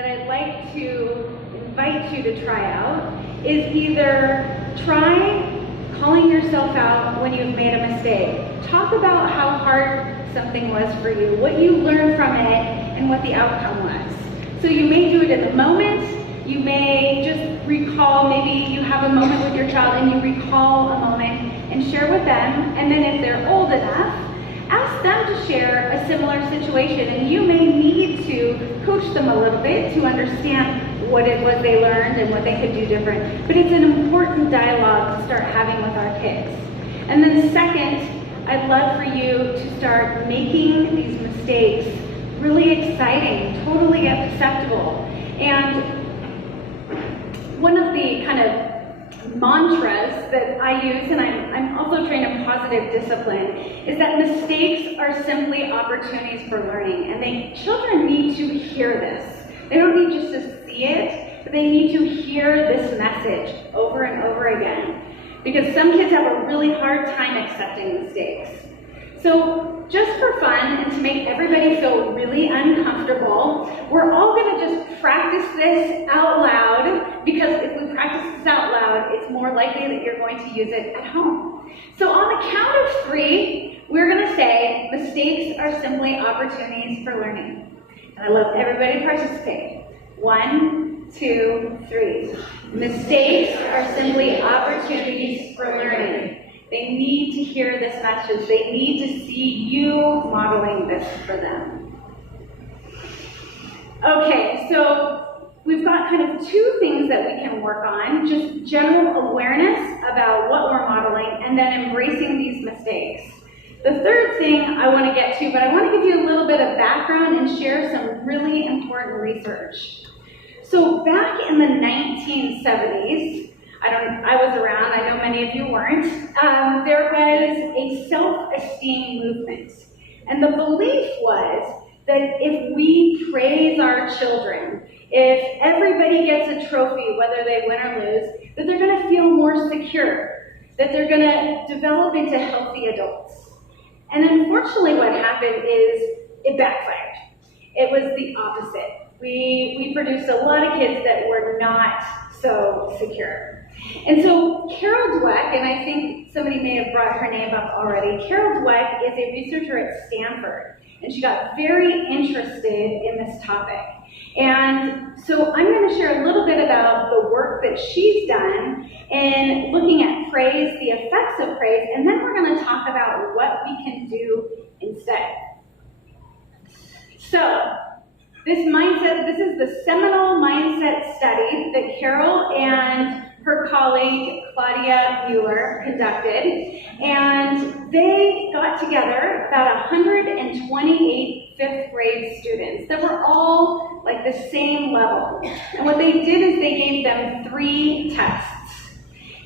that I'd like to invite you to try out is either try calling yourself out when you've made a mistake. Talk about how hard something was for you, what you learned from it, and what the outcome was. So you may do it in the moment. You may just recall, maybe you have a moment with your child and you recall a moment and share with them, and then if they're old enough, ask them to share a similar situation, and you may need to coach them a little bit to understand what it was they learned and what they could do different. But it's an important dialogue to start having with our kids. And then second, I'd love for you to start making these mistakes really exciting, totally acceptable. And one of the kind of mantras that I use, and I'm also trained in positive discipline, is that mistakes are simply opportunities for learning. And children need to hear this. They don't need just to see it, but they need to hear this message over and over again. Because some kids have a really hard time accepting mistakes. So just for fun and to make everybody feel really uncomfortable, we're all going to just practice this out loud, because if we practice this out loud, it's more likely that you're going to use it at home. So on the count of 3, we're going to say, mistakes are simply opportunities for learning. And I love everybody to participate. 1, 2, 3. Mistakes are simply opportunities for learning. They need to hear this message. They need to see you modeling this for them. Okay, so we've got kind of 2 things that we can work on. Just general awareness about what we're modeling, and then embracing these mistakes. The third thing I want to get to, but I want to give you a little bit of background and share some really important research. So back in the 1970s, I was around, I know many of you weren't, there was a self-esteem movement. And the belief was that if we praise our children, if everybody gets a trophy, whether they win or lose, that they're going to feel more secure, that they're going to develop into healthy adults. And unfortunately what happened is it backfired. It was the opposite. We produced a lot of kids that were not so secure. And so Carol Dweck, and I think somebody may have brought her name up already, Carol Dweck is a researcher at Stanford, and she got very interested in this topic. And so I'm going to share a little bit about the work that she's done in looking at praise, the effects of praise, and then we're going to talk about what we can do instead. So, this is the seminal mindset study that Carol and her colleague Claudia Mueller conducted, and they got together about 128 fifth grade students that were all like the same level. And what they did is they gave them 3 tests.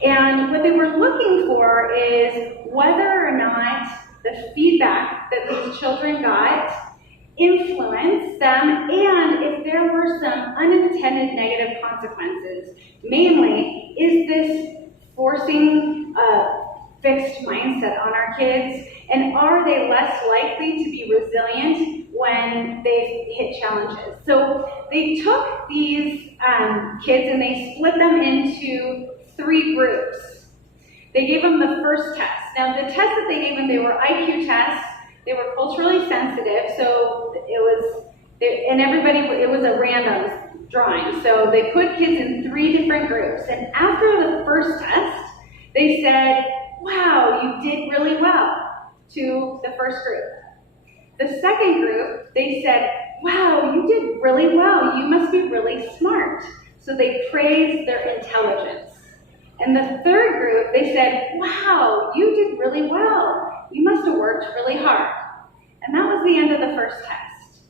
And what they were looking for is whether or not the feedback that these children got influenced them, and if there were some unintended negative consequences. Mainly, is this forcing a fixed mindset on our kids, and are they less likely to be resilient when they hit challenges? So they took these kids and they split them into 3 groups. They gave them the first test. Now the tests that they gave them, they were IQ tests. They were culturally sensitive, so it was a random drawing. So they put kids in 3 different groups, and after the first test, they said, wow, you did really well, to the first group. The second group, they said, wow, you did really well, you must be really smart. So they praised their intelligence. And the third group, they said, wow, you did really well, you must have worked really hard. And that was the end of the first test.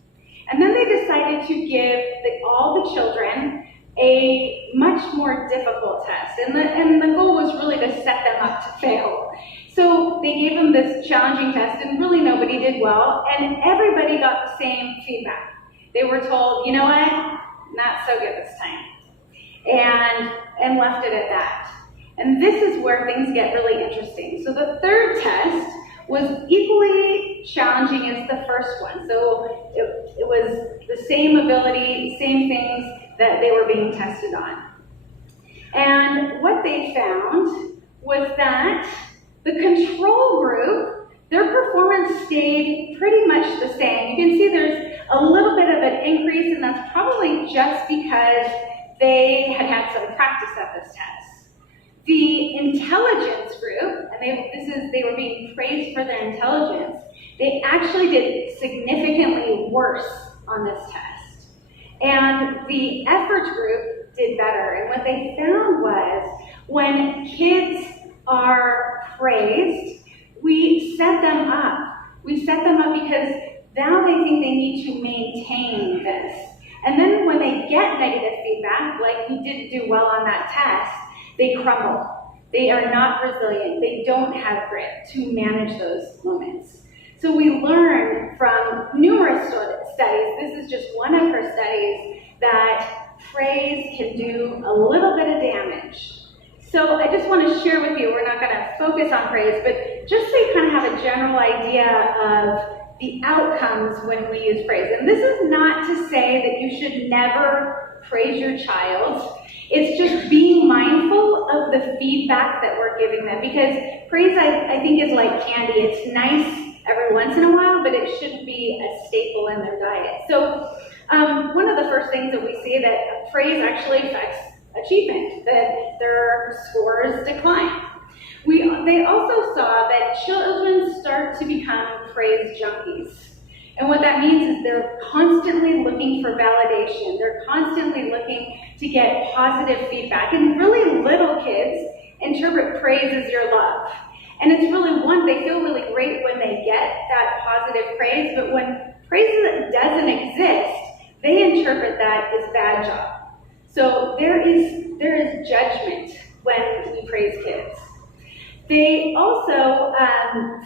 And then they decided to give all the children a much more difficult test. And the goal was really to set them up to fail. So they gave them this challenging test, and really nobody did well, and everybody got the same feedback. They were told, you know what, not so good this time, and left it at that. And this is where things get really interesting. So the third test was equally challenging as the first one. So It was the same ability, same things that they were being tested on. And what they found was that the control group, their performance stayed pretty much the same. You can see there's a little bit of an increase, and that's probably just because they had some practice at this test. The intelligence group, and they were being praised for their intelligence, they actually did significantly worse on this test. And the effort group did better. And what they found was when kids are praised, we set them up. We set them up because now they think they need to maintain this. And then when they get negative feedback, like you didn't do well on that test, they crumble. They are not resilient. They don't have grit to manage those moments. So we learned from numerous studies, this is just one of her studies, that praise can do a little bit of damage. So I just want to share with you, we're not going to focus on praise, but just so you kind of have a general idea of the outcomes when we use praise. And this is not to say that you should never praise your child. It's just being mindful of the feedback that we're giving them, because praise, I think, is like candy. It's nice every once in a while, but it shouldn't be a staple in their diet. So one of the first things that we see that praise actually affects achievement, that their scores decline. They also saw that children start to become praise junkies. And what that means is they're constantly looking for validation. They're constantly looking to get positive feedback. And really little kids interpret praise as your love. And it's really they feel really great when they get that positive praise, but when praise doesn't exist, they interpret that as bad job. So there is judgment when we praise kids. They also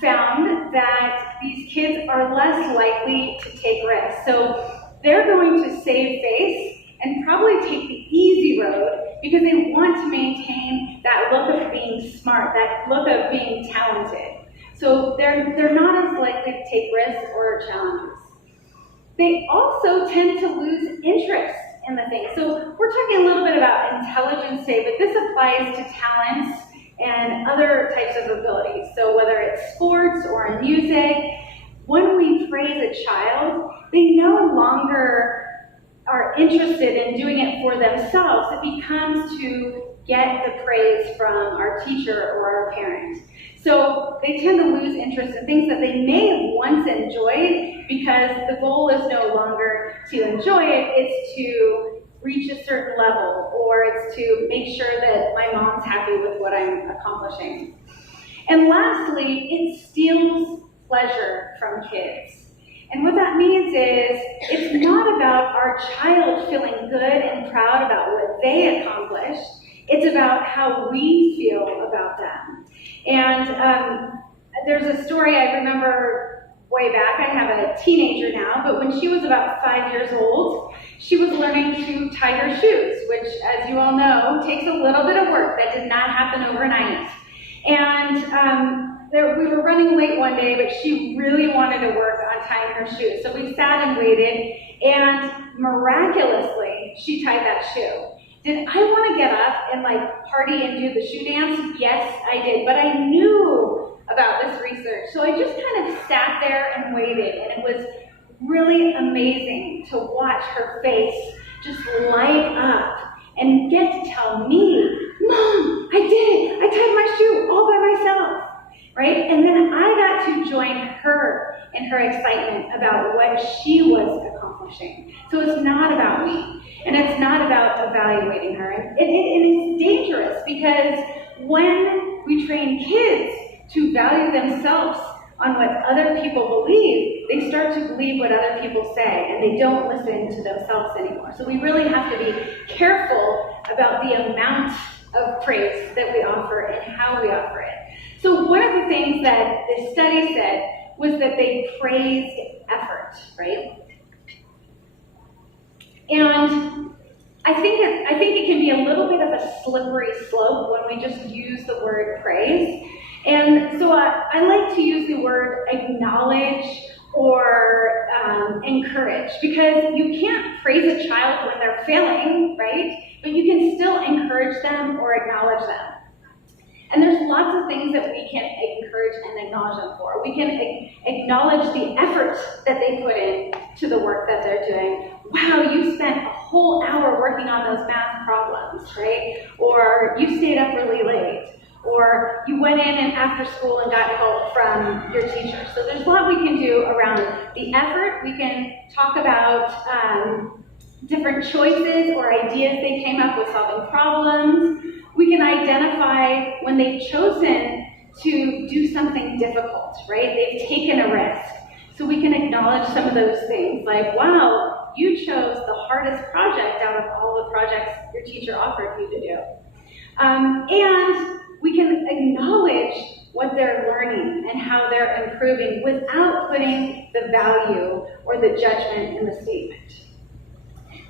found that these kids are less likely to take risks. So they're going to save face and probably take the easy road because they want to maintain that look of being smart, that look of being talented. So they're not as likely to take risks or challenges. They also tend to lose interest in the thing. So we're talking a little bit about intelligence today, but this applies to talents and other types of abilities. So whether it's sports or in music, when we praise a child, they no longer are interested in doing it for themselves. It becomes to get the praise from our teacher or our parent. So they tend to lose interest in things that they may have once enjoyed, because the goal is no longer to enjoy it, it's to reach a certain level, or it's to make sure that my mom's happy with what I'm accomplishing. And lastly, it steals pleasure from kids. And what that means is, it's not about our child feeling good and proud about what they accomplished, it's about how we feel about them. And there's a story I remember way back. I have a teenager now, but when she was about 5 years old, she was learning to tie her shoes, which, as you all know, takes a little bit of work. That did not happen overnight. And we were running late one day, but she really wanted to work on tying her shoes. So we sat and waited, and miraculously, she tied that shoe. Did I want to get up and party and do the shoe dance? Yes, I did. But I knew about this research. So I just kind of sat there and waited, and it was really amazing to watch her face just light up and get to tell me, Mom, I did it. I tied my shoe all by myself. Right? And then I got to join her in her excitement about what she was accomplishing. So it's not about me, and it's not about evaluating her. And it's dangerous, because when we train kids to value themselves on what other people believe, they start to believe what other people say, and they don't listen to themselves anymore. So we really have to be careful about the amount of praise that we offer and how we offer it. So one of the things that this study said was that they praised effort, right? And I think it can be a little bit of a slippery slope when we just use the word praise. And so I like to use the word acknowledge or encourage, because you can't praise a child when they're failing, right? But you can still encourage them or acknowledge them. And there's lots of things that we can encourage and acknowledge them for. We can acknowledge the effort that they put in to the work that they're doing. Wow, you spent a whole hour working on those math problems, right? Or you stayed up really late. Or you went in and after school and got help from your teacher. So there's a lot we can do around the effort. We can talk about different choices or ideas they came up with solving problems. We can identify when they've chosen to do something difficult, right? They've taken a risk. So we can acknowledge some of those things, like, wow, you chose the hardest project out of all the projects your teacher offered you to do. And we can acknowledge what they're learning and how they're improving without putting the value or the judgment in the statement.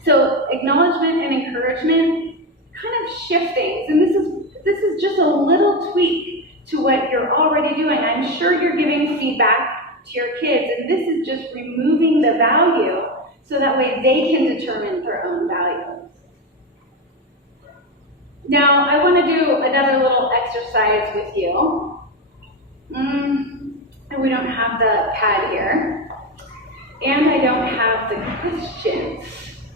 So acknowledgement and encouragement kind of shift things, and this is just a little tweak to what you're already doing. I'm sure you're giving feedback to your kids, and this is just removing the value so that way they can determine their own value. Now, I want to do another little exercise with you. And we don't have the pad here, and I don't have the questions.